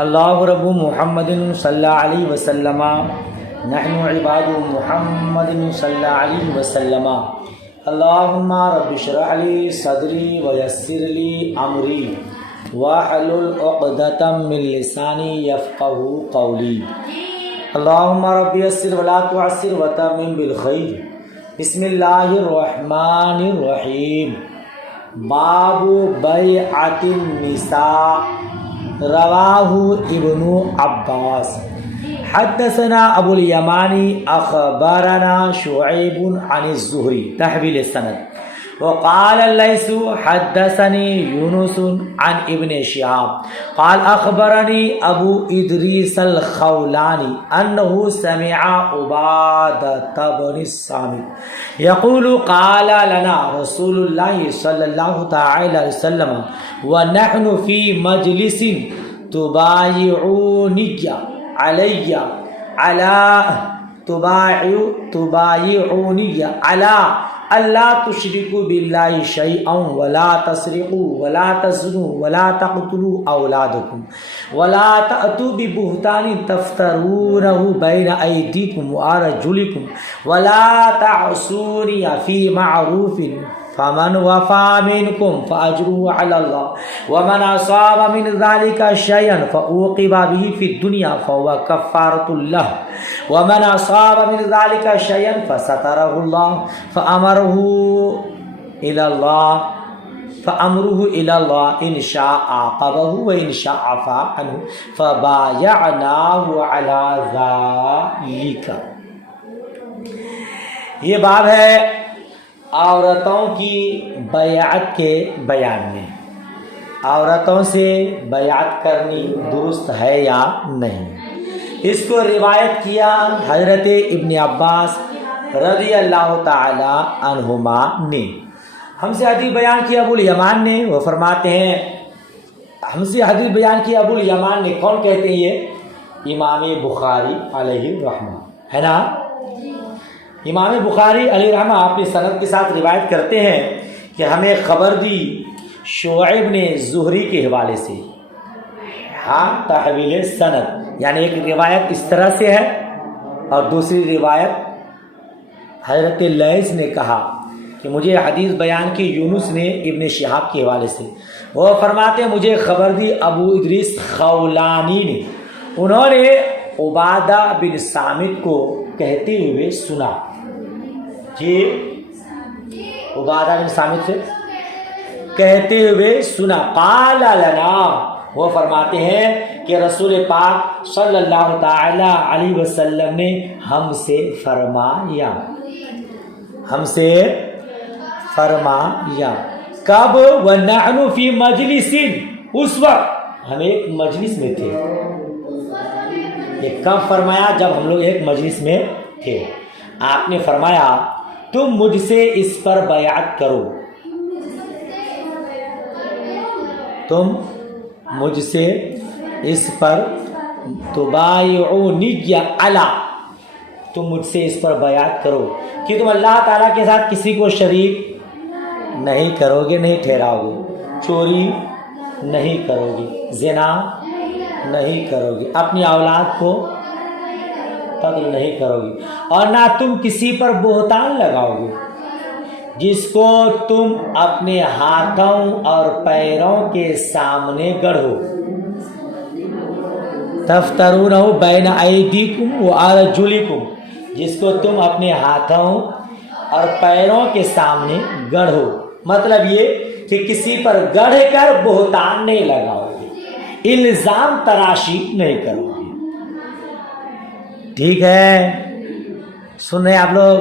اللہ رب محمد صلی اللہ علیہ وسلم نحن عباد محمد صلی اللہ علیہ وسلم اللہم رب اشرح لی صدری ویسر لی امری واحلل عقدۃ من لسانی یفقہوا قولی اللہم رب یسر ولا تعسر وتمم بالخیر بسم اللہ الرحمن الرحیم باب بیعۃ النساء رواہ ابن عباس حدثنا ابو الیمانی اخبرنا شعیب عن الزہری تحویل السند وقال الليث حدثني يونس عن ابن شهاب قال اخبرني ابو ادريس الخولاني انه سمع عبادة بن الصامت يقول قال لنا رسول الله صلى الله تعالى عليه وسلم ونحن في مجلس تبايعوني على اللہ تشرکوا باللہ شیئا ولا تسرقوا ولا تزنوا ولا تقتلوا اولادکم ولا تأتوا ببہتان تفترونہ بین ایدیکم وارجلکم ولا تعصونی فی معروف فمن وفى منكم فأجره على الله ومن أصاب من ذلك شيئا فأوقب به في الدنيا فهو كفارة له ومن أصاب من ذلك شيئا فستره الله فأمره إلى الله إن شاء عاقبه وإن شاء عفا عنه فبايعناه على ذلك۔ یہ باب ہے عورتوں کی بیعت کے بیان میں، عورتوں سے بیعت کرنی درست ہے یا نہیں۔ اس کو روایت کیا حضرت ابن عباس رضی اللہ تعالی عنہما نے۔ ہم سے حدیث بیان کی ابو الیمان نے، وہ فرماتے ہیں ہم سے حدیث بیان کی ابو الیمان نے۔ کون کہتے ہیں یہ؟ امام بخاری علیہ الرحمہ ہے نا۔ امام بخاری علیہ رحمہ اپنی سند کے ساتھ روایت کرتے ہیں کہ ہمیں خبر دی شعیب نے زہری کے حوالے سے، ہاں تحویل سند، یعنی ایک روایت اس طرح سے ہے اور دوسری روایت حضرت لیث نے کہا کہ مجھے حدیث بیان کی یونس نے ابن شہاب کے حوالے سے۔ وہ فرماتے ہیں مجھے خبر دی ابو ادریس خولانی نے، انہوں نے عبادہ بن صامت کو کہتے ہوئے سنا کہ عبادہ بن صامت سے کہتے ہوئے سنا، قال لنا، وہ فرماتے ہیں کہ رسول پاک صلی اللہ تعالی علیہ وسلم نے ہم سے فرمایا، ہم سے فرمایا کب؟ ونحن فی مجلس، اس وقت ہم ایک مجلس میں تھے۔ یہ کب فرمایا؟ جب ہم لوگ ایک مجلس میں تھے۔ آپ نے فرمایا تم مجھ سے اس پر بیعت کرو، تم مجھ سے اس پر تبایعونی علی، تم مجھ سے اس پر بیعت کرو کہ تم اللہ تعالیٰ کے ساتھ کسی کو شریک نہیں کرو گے، نہیں ٹھہراؤ گے، چوری نہیں کرو گے، زنا نہیں کرو گے، اپنی اولاد کو قتل نہیں کرو گی، اور نہ تم کسی پر بہتان لگاؤ گے جس کو تم اپنے ہاتھوں اور پیروں کے سامنے گڑھو۔ تفترونہ بین ایدیکم وارجلکم، جس کو تم اپنے ہاتھوں اور پیروں کے سامنے گڑھو۔ مطلب یہ کہ کسی پر گڑھ کر بہتان نہیں لگاؤ گے، الزام تراشی نہیں کرو گے۔ ٹھیک ہے، سن رہے آپ لوگ؟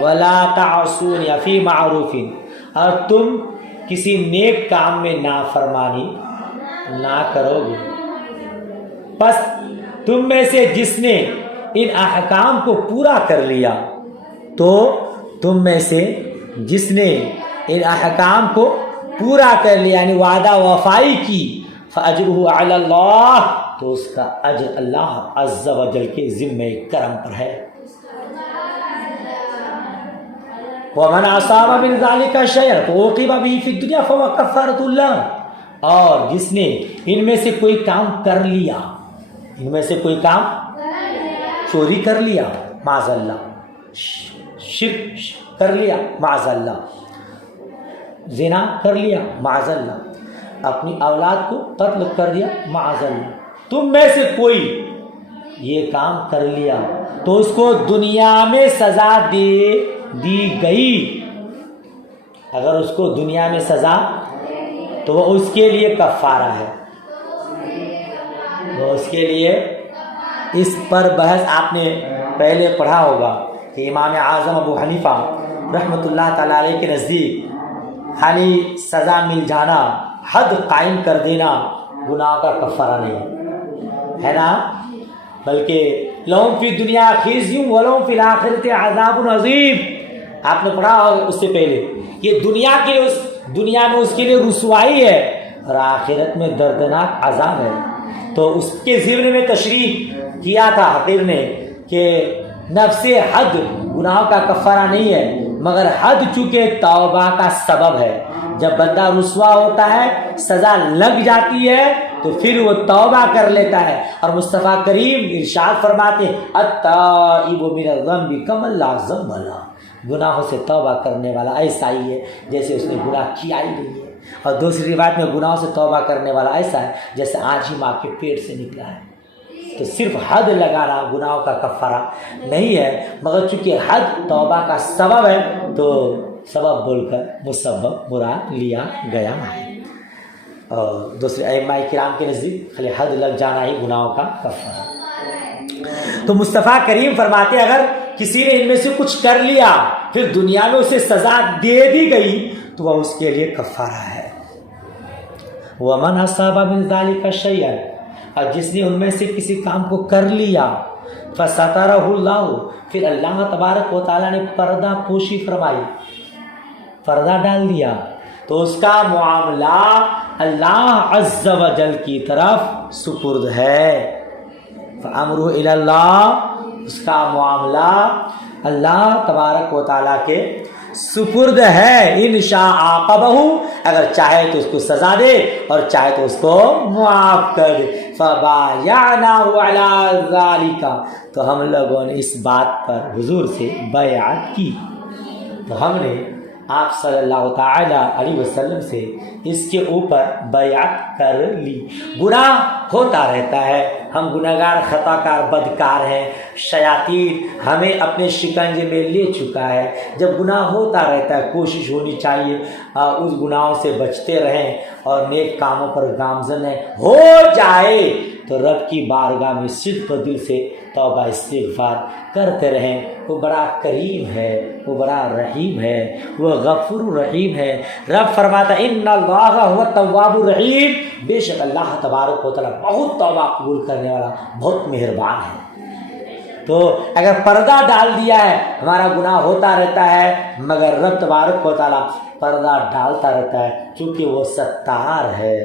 ولا تعصونی فی معروف، اور تم کسی نیک کام میں نافرمانی نہ کرو گے۔ بس تم میں سے جس نے ان احکام کو پورا کر لیا، تو تم میں سے جس نے ان احکام کو پورا کر لیا، یعنی وعدہ وفائی کی، فاجرہ علی اللہ، تو اس کا اجر اللہ عز و جل کے ذمہ کرم پر ہے۔ ومن اصاب من ذلك شيئا فعوقب به في الدنيا فهو كفارة الله، اور جس نے ان میں سے کوئی کام کر لیا، ان میں سے کوئی کام چوری کر لیا معاذ اللہ، شرک کر لیا معاذ اللہ، زنا کر لیا معاذ اللہ، اپنی اولاد کو قتل کر دیا معاذ اللہ، تم میں سے کوئی یہ کام کر لیا تو اس کو دنیا میں سزا دی گئی، اگر اس کو دنیا میں سزا تو وہ اس کے لیے کفارہ ہے، وہ اس کے لیے، اس پر بحث آپ نے پہلے پڑھا ہوگا کہ امام اعظم ابو حنیفہ رحمۃ اللہ تعالی علیہ کے نزدیک خالی سزا مل جانا، حد قائم کر دینا گناہ کا کفارہ نہیں ہے نا، بلکہ لہم فی الدنیا خزی ولہم فی الآخرۃ عذاب عظیم، آپ نے پڑھا ہوگا اس سے پہلے، یہ دنیا کے لیے، دنیا میں اس کے لیے رسوائی ہے اور آخرت میں دردناک عذاب ہے۔ تو اس کے ضمن میں تشریح کیا تھا حقیر نے کہ نفس حد گناہوں کا کفارہ نہیں ہے، مگر حد چونکہ توبہ کا سبب ہے، جب بندہ رسوا ہوتا ہے، سزا لگ جاتی ہے تو پھر وہ توبہ کر لیتا ہے، اور مصطفیٰ کریم ارشاد فرماتے ہیں التائب من الذنب کمن لا ذنب لہ، گناہوں سے توبہ کرنے والا ایسا ہی ہے جیسے اس نے گناہ کیا ہی نہیں ہے، اور دوسری روایت میں گناہوں سے توبہ کرنے والا ایسا ہے جیسے آج ہی ماں کے پیٹ سے نکلا ہے۔ تو صرف حد لگانا گناہوں کا کفارہ نہیں ہے، مگر چونکہ حد توبہ کا سبب ہے تو سبب بول کر مسبب مراد لیا گیا ہے، اور دوسرے ائمہ کرام کے نزدیک خالی حد لگ جانا ہی گناہوں کا کفارہ۔ تو مصطفیٰ کریم فرماتے اگر کسی نے ان میں سے کچھ کر لیا پھر دنیا میں اسے سزا دے دی گئی تو وہ اس کے لیے کفارہ ہے۔ وَمَنْ أَصَابَ مِنْ ذَلِكَ شَيْئًا، اور جس نے ان میں سے کسی کام کو کر لیا فَسَتَرَهُ اللَّهُ، پھر اللہ تبارک و تعالیٰ نے پردہ پوشی فرمائی، پردہ ڈال دیا، تو اس کا معاملہ اللہ عز و جل کی طرف سپرد ہے، فَأَمْرُهُ إِلَى اللَّهِ، اس کا معاملہ اللہ تبارک و تعالیٰ کے سپرد ہے، ان شاء عاقبہ، اگر چاہے تو اس کو سزا دے اور چاہے تو اس کو معاف کر دے، فبایعناہ علی ذالک، تو ہم لوگوں نے اس بات پر حضور سے بیعت کی، تو ہم نے آپ صلی اللہ تعالی علیہ وسلم سے اس کے اوپر بیعت کر لی۔ گناہ ہوتا رہتا ہے، ہم گناہگار، خطا کار، بدکار ہیں، شیاطین ہمیں اپنے شکنجے میں لے چکا ہے، جب گناہ ہوتا رہتا ہے کوشش ہونی چاہیے اس گناہوں سے بچتے رہیں اور نیک کاموں پر گامزن ہو جائے تو رب کی بارگاہ میں صدق و دل سے توبہ استغفار کرتے رہیں، وہ بڑا کریم ہے، وہ بڑا رحیم ہے، وہ غفور رحیم ہے۔ رب فرماتا ہے ان اللہ هو التواب الرحیم، بے شک اللہ تبارک و تعالیٰ بہت توبہ قبول کرنے والا، بہت مہربان ہے۔ تو اگر پردہ ڈال دیا ہے، ہمارا گناہ ہوتا رہتا ہے مگر رب تبارک و تعالیٰ پردہ ڈالتا رہتا ہے کیونکہ وہ ستار ہے،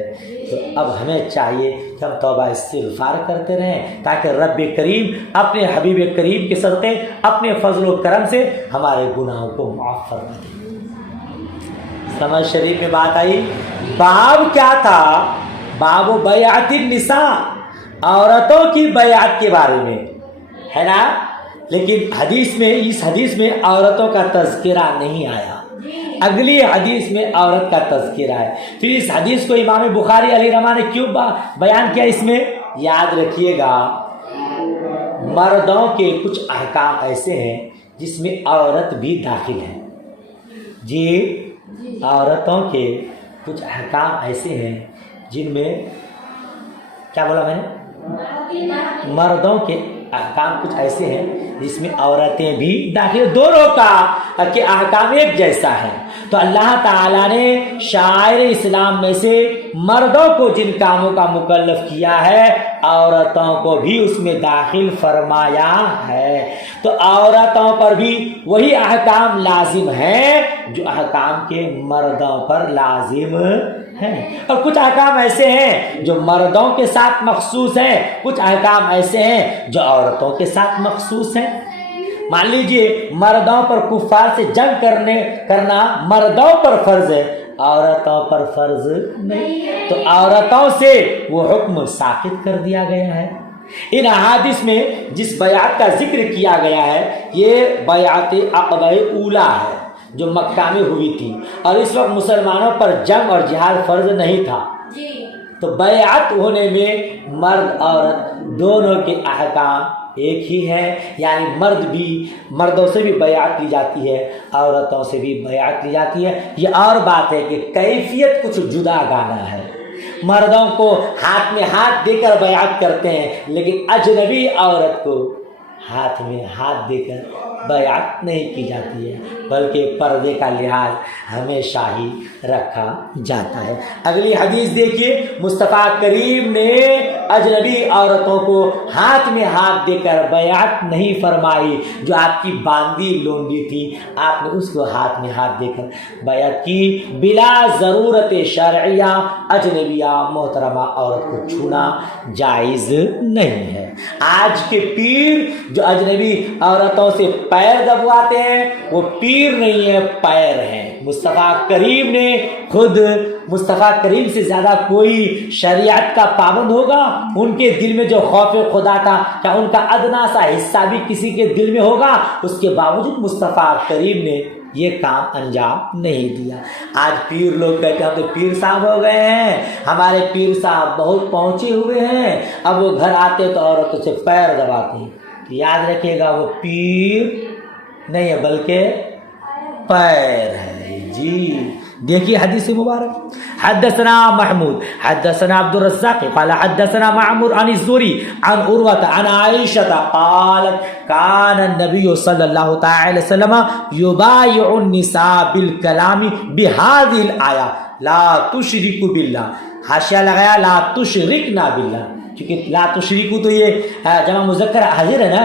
تو اب ہمیں چاہیے کہ ہم توبہ استغفار کرتے رہیں تاکہ رب کریم اپنے حبیب کریم کے صدقے، اپنے فضل و کرم سے ہمارے گناہوں کو معاف فرما دیں۔ سمجھ شریف میں بات آئی۔ باب کیا تھا؟ باب بیعت النساء، عورتوں کی بیعت کے بارے میں ہے نا، لیکن حدیث میں، اس حدیث میں عورتوں کا تذکرہ نہیں آیا، اگلی حدیث میں عورت کا تذکرہ ہے۔ پھر اس حدیث کو امام بخاری علیہ رحمہ نے کیوں بیان کیا اس میں؟ یاد رکھیے گا، مردوں کے کچھ احکام ایسے ہیں جس میں عورت بھی داخل ہے، جی عورتوں کے کچھ احکام ایسے ہیں جن میں، کیا بولا میں نے؟ مردوں کے احکام کچھ ایسے ہیں جس میں عورتیں بھی داخل، دونوں کا کہ احکام ایک جیسا ہے۔ تو اللہ تعالیٰ نے شاعر اسلام میں سے مردوں کو جن کاموں کا مکلف کیا ہے عورتوں کو بھی اس میں داخل فرمایا ہے، تو عورتوں پر بھی وہی احکام لازم ہیں جو احکام کے مردوں پر لازم ہیں، اور کچھ احکام ایسے ہیں جو مردوں کے ساتھ مخصوص ہیں، کچھ احکام ایسے ہیں جو عورتوں کے ساتھ مخصوص ہیں۔ مان لیجئے مردوں پر کفار سے جنگ کرنا مردوں پر فرض ہے، عورتوں پر فرض نہیں، تو عورتوں سے وہ حکم ساقط کر دیا گیا ہے۔ ان احادیث میں جس بیعت کا ذکر کیا گیا ہے یہ بیعت عقبہ اولیٰ ہے جو مکہ میں ہوئی تھی، اور اس وقت مسلمانوں پر جنگ اور جہاد فرض نہیں تھا، تو بیعت ہونے میں مرد عورت دونوں کے احکام ایک ہی ہے، یعنی مردوں سے بھی بیعت لی جاتی ہے، عورتوں سے بھی بیعت لی جاتی ہے۔ یہ اور بات ہے کہ کیفیت کچھ جدا گانا ہے، مردوں کو ہاتھ میں ہاتھ دے کر بیعت کرتے ہیں، لیکن اجنبی عورت کو ہاتھ میں ہاتھ دے کر بیعت نہیں کی جاتی ہے، بلکہ پردے کا لحاظ ہمیشہ ہی رکھا جاتا ہے۔ اگلی حدیث دیکھیے، مصطفیٰ کریم نے اجنبی عورتوں کو ہاتھ میں ہاتھ دے کر بیعت نہیں فرمائی، جو آپ کی باندی لونڈی تھی آپ نے اس کو ہاتھ میں ہاتھ دے کر بیعت کی۔ بلا ضرورت شرعیہ اجنبیہ محترمہ عورت کو چھونا جائز نہیں ہے۔ آج کے پیر جو اجنبی عورتوں سے پیر دبواتے ہیں وہ پیر نہیں ہے، پیر ہیں۔ مصطفیٰ کریم نے خود، مصطفیٰ کریم سے زیادہ کوئی شریعت کا پابند ہوگا؟ ان کے دل میں جو خوف خدا تھا، کیا ان کا ادنا سا حصہ بھی کسی کے دل میں ہوگا؟ اس کے باوجود مصطفیٰ کریم نے یہ کام انجام نہیں دیا۔ آج پیر لوگ کہتے ہیں ہم تو پیر صاحب ہو گئے ہیں، ہمارے پیر صاحب بہت پہنچے ہوئے ہیں، اب وہ گھر آتے تو عورتوں سے پیر دباتے ہیں۔ یاد رکھیے گا وہ پیر نہیں ہے بلکہ پیر ہے۔ جی دیکھیے حدیث مبارک، حدثنا محمود حدثنا عبد الرزاق قال حدثنا معمر عن الزهري عن عروة عن عائشة قالت كان النبي صلى الله تعالى وسلم يبايع النساء بالكلام بهذه الآية لا تشركوا بالله، حاشیہ لگایا لا تشرکنا بالله، کیونکہ لا تشرکو تو یہ جمع مذکر حاضر ہے نا،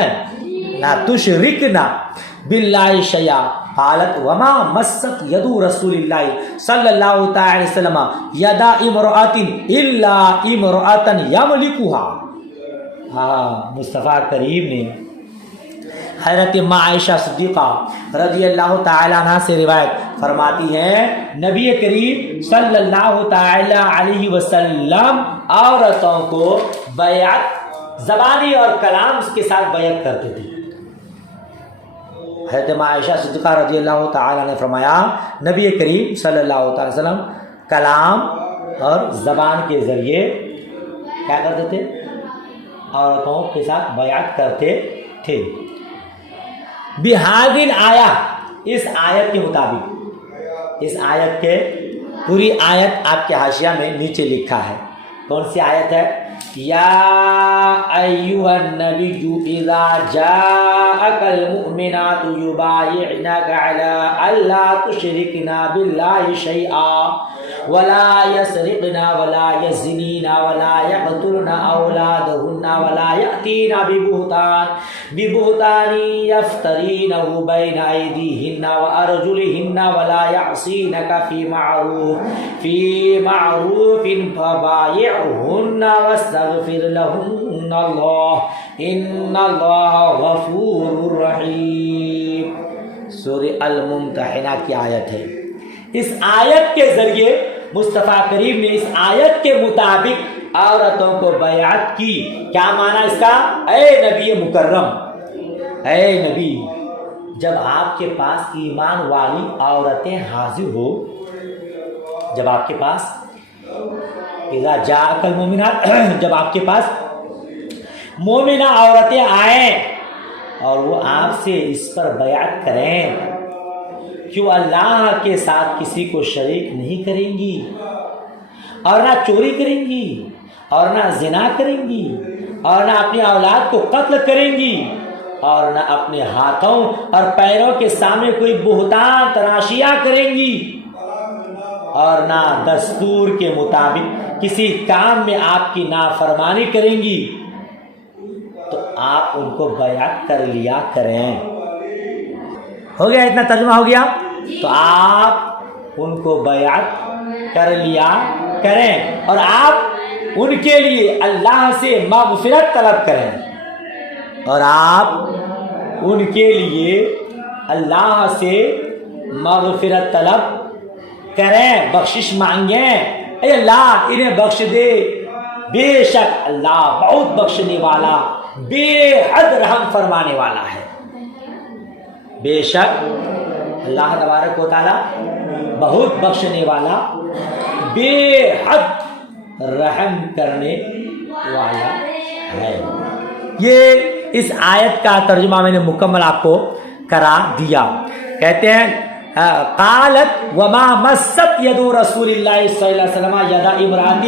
لا تشرکنا باللہ شیئا۔ قالت وما مست ید رسول اللہ صلی اللہ تعالی وسلم یدا امرأۃ الا امرأۃ یملکها۔ مصطفیٰ کریم نے حضرت عائشہ صدیقہ رضی اللہ تعالی عنہ سے روایت فرماتی ہیں، نبی کریم صلی اللہ تعالی علیہ وسلم عورتوں کو بیعت زبانی اور کلام کے ساتھ بیعت کرتے تھے۔ حضرت عائشہ صدیقہ رضی اللہ تعالیٰ نے فرمایا نبی کریم صلی اللہ تعالی وسلم کلام اور زبان کے ذریعے کیا کرتے تھے؟ عورتوں کے ساتھ بیعت کرتے تھے۔ بہذل آیا، اس آیت کے مطابق، اس آیت کے پوری آیت آپ کے حاشیہ میں نیچے لکھا ہے۔ کون سی آیت ہے؟ یا ایھا النبی اذا جاءک المؤمنات یبایعنک علی الا تشرکن باللہ شیئا ولا يسرقن ولا يزنين ولا يقتلن أولادهن ولا يأتين ببهتان يفترينه بين أيديهن وأرجلهن ولا يعصينك في معروف فبايعهن واستغفر لهن الله إن الله غفور رحيم۔ سورہ الممتحنہ کی آیت ہے۔ اس آیت کے ذریعے مصطفیٰ کریم نے اس آیت کے مطابق عورتوں کو بیعت کی۔ کیا معنی اس کا؟ اے نبی مکرم، اے نبی، جب آپ کے پاس ایمان والی عورتیں حاضر ہو، جب آپ کے پاس اذا جاءک المؤمنات، جب آپ کے پاس مومنہ عورتیں آئیں اور وہ آپ سے اس پر بیعت کریں کہ وہ اللہ کے ساتھ کسی کو شریک نہیں کریں گی، اور نہ چوری کریں گی، اور نہ زنا کریں گی، اور نہ اپنی اولاد کو قتل کریں گی، اور نہ اپنے ہاتھوں اور پیروں کے سامنے کوئی بہتان تراشیاں کریں گی، اور نہ دستور کے مطابق کسی کام میں آپ کی نافرمانی کریں گی، تو آپ ان کو بیعت کر لیا کریں۔ ہو گیا؟ اتنا ترجمہ ہو گیا؟ تو آپ ان کو بیعت کر لیا کریں اور آپ ان کے لیے اللہ سے مغفرت طلب کریں، اور آپ ان کے لیے اللہ سے مغفرت طلب کریں, بخشش مانگیں, اے اللہ انہیں بخش دے, بے شک اللہ بہت بخشنے والا بے حد رحم فرمانے والا ہے. بے شک اللہ تبارک و تعالی بہت بخشنے والا بے حد رحم کرنے والا ہے. یہ اس آیت کا ترجمہ میں نے مکمل آپ کو کرا دیا. کہتے ہیں قالت وما مست ید رسول اللہ صلی اللہ علیہ وسلم ید امرأۃ,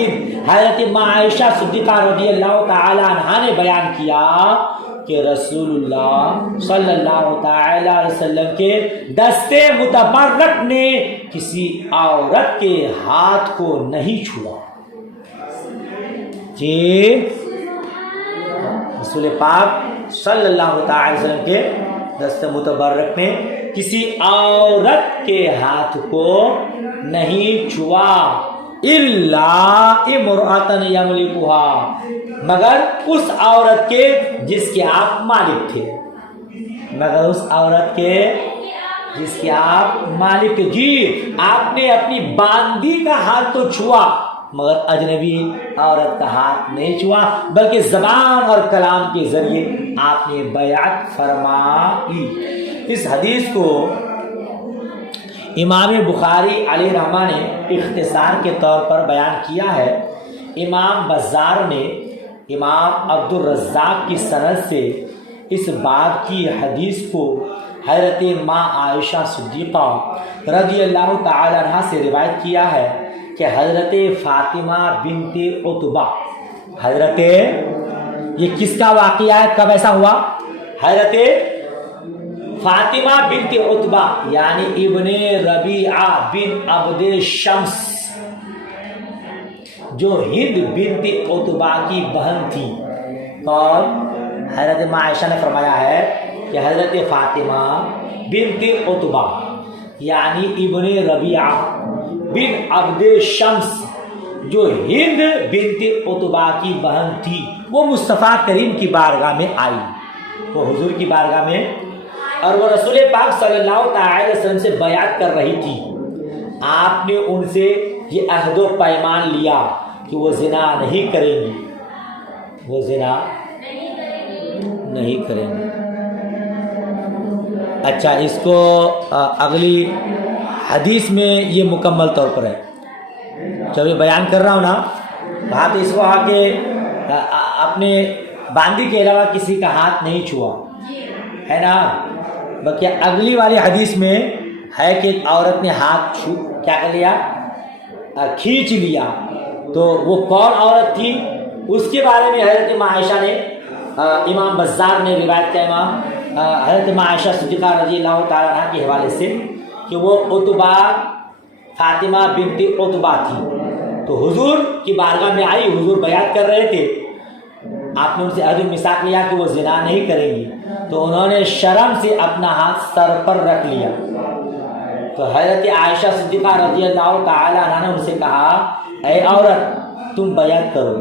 حضرت ماں عائشہ صدیقہ رضی اللہ تعالی عنہا نے بیان کیا کہ رسول اللہ صلی اللہ تعالی علیہ وسلم کے دست متبرک نے کسی عورت کے ہاتھ کو نہیں چھوا. جی رسول پاک صلی اللہ تعالی وسلم کے دست متبرک نے کسی عورت کے ہاتھ کو نہیں چھوا, الا امرأۃ یملکها, مگر اس عورت کے جس کے آپ مالک تھے, مگر اس عورت کے جس کے آپ مالک تھے. جی آپ نے اپنی باندی کا ہاتھ تو چھوا مگر اجنبی عورت کا ہاتھ نہیں چھوا, بلکہ زبان اور کلام کے ذریعے آپ نے بیعت فرمائی. اس حدیث کو امام بخاری علیہ رحمہ نے اختصار کے طور پر بیان کیا ہے. امام بزار نے امام عبد الرزاق کی سند سے اس باب کی حدیث کو حضرت ماں عائشہ صدیقہ رضی اللہ تعالی عنہا سے روایت کیا ہے کہ حضرت فاطمہ بنت عتبہ, حضرت یہ کس کا واقعہ ہے, کب ایسا ہوا؟ حضرت فاطمہ بنت عتبہ یعنی ابن ربیعہ بن عبد شمس جو ہند بنت عتبہ کی بہن تھی. اور حضرت ماں عائشہ نے فرمایا ہے کہ حضرت فاطمہ بنت عتبہ یعنی ابن ربیعہ بن عبد شمس جو ہند بنت عتبہ کی بہن تھی, وہ مصطفیٰ کریم کی بارگاہ میں آئی, وہ حضور کی بارگاہ میں, اور وہ رسول پاک صلی اللہ تعالی وسلم سے بیعت کر رہی تھی. آپ نے ان سے یہ عہد و پیمان لیا کہ وہ زنا نہیں کریں گی, وہ زنا نہیں کریں گی. اچھا, اس کو اگلی حدیث میں یہ مکمل طور پر ہے, جب یہ بیان کر رہا ہوں نا وہاں پہ اس کو آ کے اپنے باندی کے علاوہ کسی کا ہاتھ نہیں چھوا ہے نا. بلکہ اگلی والی حدیث میں ہے کہ ایک عورت نے ہاتھ کیا کر لیا, کھینچ لیا. تو وہ کون عورت تھی اس کے بارے میں حضرت ماں عائشہ نے, امام بزار نے روایت کیا امام حضرت ماں عائشہ صدیقہ رضی اللہ تعالیٰ عنہ کے حوالے سے کہ وہ عتبہ فاطمہ بنت عتبہ تھی. تو حضور کی بارگاہ میں آئی, حضور بیعت کر رہے تھے, آپ نے ان سے عہد میثاق لیا کہ وہ زنا نہیں کریں گی, تو انہوں نے شرم سے اپنا ہاتھ سر پر رکھ لیا. تو حضرت عائشہ صدیقہ رضی اللہ تعالی عنہ نے ان سے کہا, اے عورت تم بیعت کرو.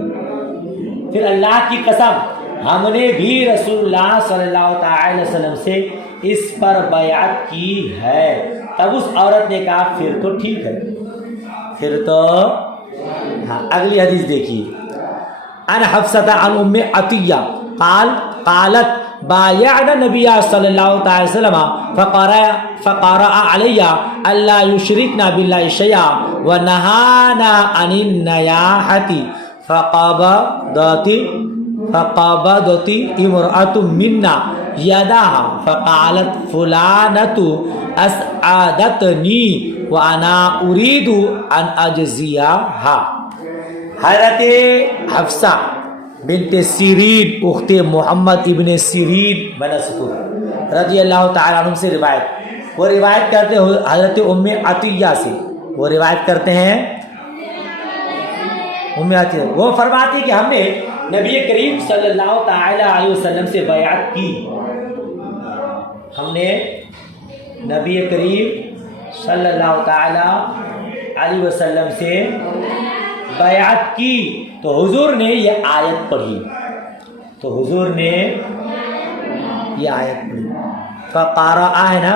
پھر اللہ کی قسم ہم نے بھی رسول اللہ صلی اللہ تعالی وسلم سے اس پر بیعت کی ہے. تب اس عورت نے کہا پھر تو ٹھیک ہے, پھر تو ہاں. اگلی حدیث دیکھیے, ان حفصۃ عن ام عطیہ قالت بايعنا النبي صلى الله عليه وسلم فقرأ علي ألا يشركنا بالله شيئا ونهانا عن النياحة فقبضت امرأة منا يدها فقالت فلانة أسعدتني وأنا أريد أن أجزيها. حضرت حفصہ بنت سیرین اخت محمد ابن سیرین بن سکور رضی اللہ تعالیٰ عنہ سے روایت, وہ روایت کرتے حضرت ام عطیہ سے, وہ روایت کرتے ہیں ام عطیہ, وہ فرماتی کہ ہم نے نبی کریم صلی اللہ تعالی علیہ وسلم سے بیعت کی, ہم نے نبی کریم صلی اللہ تعالی علیہ وسلم سے بیعت کی. تو حضور نے یہ آیت پڑھی, تو حضور نے یہ آیت پڑھی. فقارا ہے نا,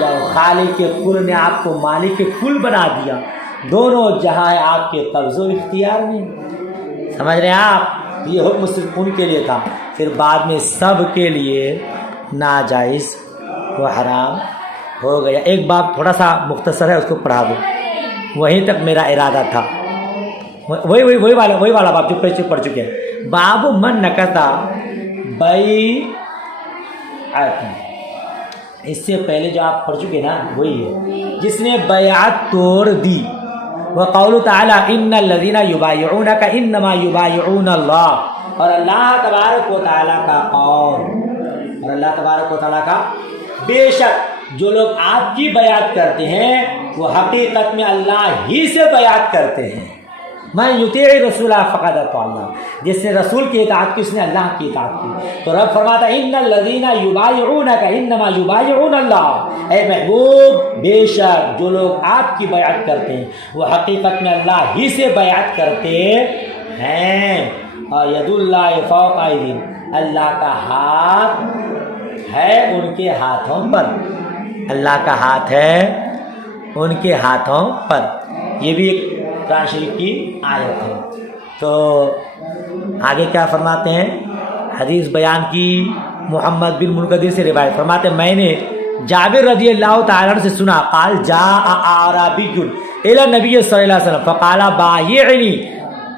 جاؤ. خالق کے کل نے آپ کو مالک کے کل بنا دیا. دونوں جہاں ہے آپ کے قبض و اختیار میں. سمجھ رہے ہیں آپ؟ یہ حکم صرف ان کے لیے تھا، پھر بعد میں سب کے لیے ناجائز و حرام ہو گیا. ایک باب تھوڑا سا مختصر ہے، اس کو پڑھا دو. وہیں تک میرا ارادہ تھا. وہی والا باب جو پڑھ چکے ہیں. باب من نکتا اس سے پہلے جو آپ پڑھ چکے نا وہی ہے، جس نے بیعت توڑ دی. وقول تعالیٰ ان الذین یبایعونک انما یبایعون اللہ، اور اللہ تبارک و تعالیٰ کا قول، اور اللہ تبارک و تعالیٰ کا بے شک جو لوگ آپ کی بیعت کرتے ہیں وہ حقیقت میں اللہ ہی سے بیعت کرتے ہیں. من یطیع رسول فقد اطاع اللہ، جس نے رسول کی اطاعت کی اس نے اللہ کی اطاعت کی. تو رب فرماتا ان الذین یبایعونک انما یبایعون اللہ، اے محبوب بے شک جو لوگ آپ کی بیعت کرتے ہیں وہ حقیقت میں اللہ ہی سے بیعت کرتے ہیں. اور ید اللہ فوق ایدیہم، اللہ کا ہاتھ ہے ان کے ہاتھوں پر، اللہ کا ہاتھ ہے ان کے ہاتھوں پر. یہ بھی ایک قرآن شریف کی آیت ہے. تو آگے کیا فرماتے ہیں؟ حدیث بیان کی محمد بن منقدر سے روایت فرماتے ہیں میں نے جابر رضی اللہ تعالیٰ عنہ سے سنا قال جاء اعرابی الی نبی صلی اللہ علیہ وسلم فقال بایعنی،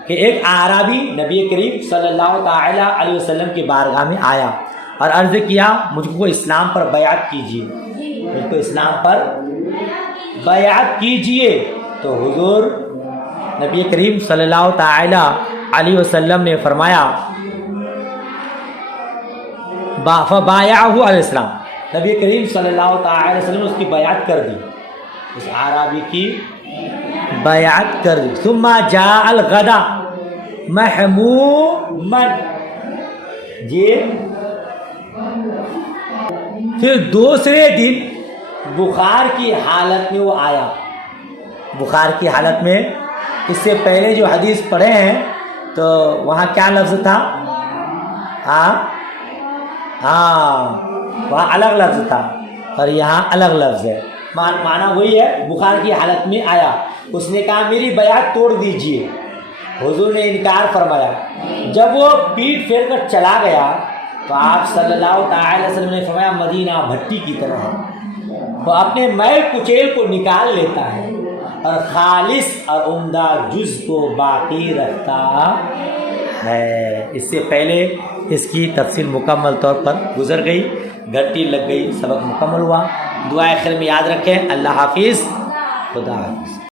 کہ ایک اعرابی نبی کریم صلی اللہ تعالیٰ علیہ وسلم کی بارگاہ میں آیا اور عرض کیا مجھ کو اسلام پر بیعت کیجیے، مجھ کو اسلام پر بیعت کیجیے. تو حضور نبی کریم صلی اللہ تعالی علیہ وسلم نے فرمایا فبایعہ علیہ السلام، نبی کریم صلی اللہ تعالی علیہ وسلم نے اس کی بیعت کر دی، اس عربی کی بیعت کر دی. ثم جاء الغدا محموما، پھر دوسرے دن بخار کی حالت میں وہ آیا. بخار کی حالت میں، اس سے پہلے جو حدیث پڑھے ہیں تو وہاں کیا لفظ تھا؟ وہاں الگ لفظ تھا اور یہاں الگ لفظ ہے. معنی وہی ہے، بخار کی حالت میں آیا، اس نے کہا میری بیعت توڑ دیجئے. حضور نے انکار فرمایا. جب وہ پیٹ پھیر کر چلا گیا تو آپ صلی اللہ تعالی وسلم نے فرمایا مدینہ بھٹی کی طرح ہے، وہ اپنے میل کچیل کو نکال لیتا ہے اور خالص اور عمدہ جز کو باقی رکھتا ہے. اس سے پہلے اس کی تفصیل مکمل طور پر گزر گئی، گھٹی لگ گئی، سبق مکمل ہوا. دعائے خیر میں یاد رکھیں. اللہ حافظ، خدا حافظ.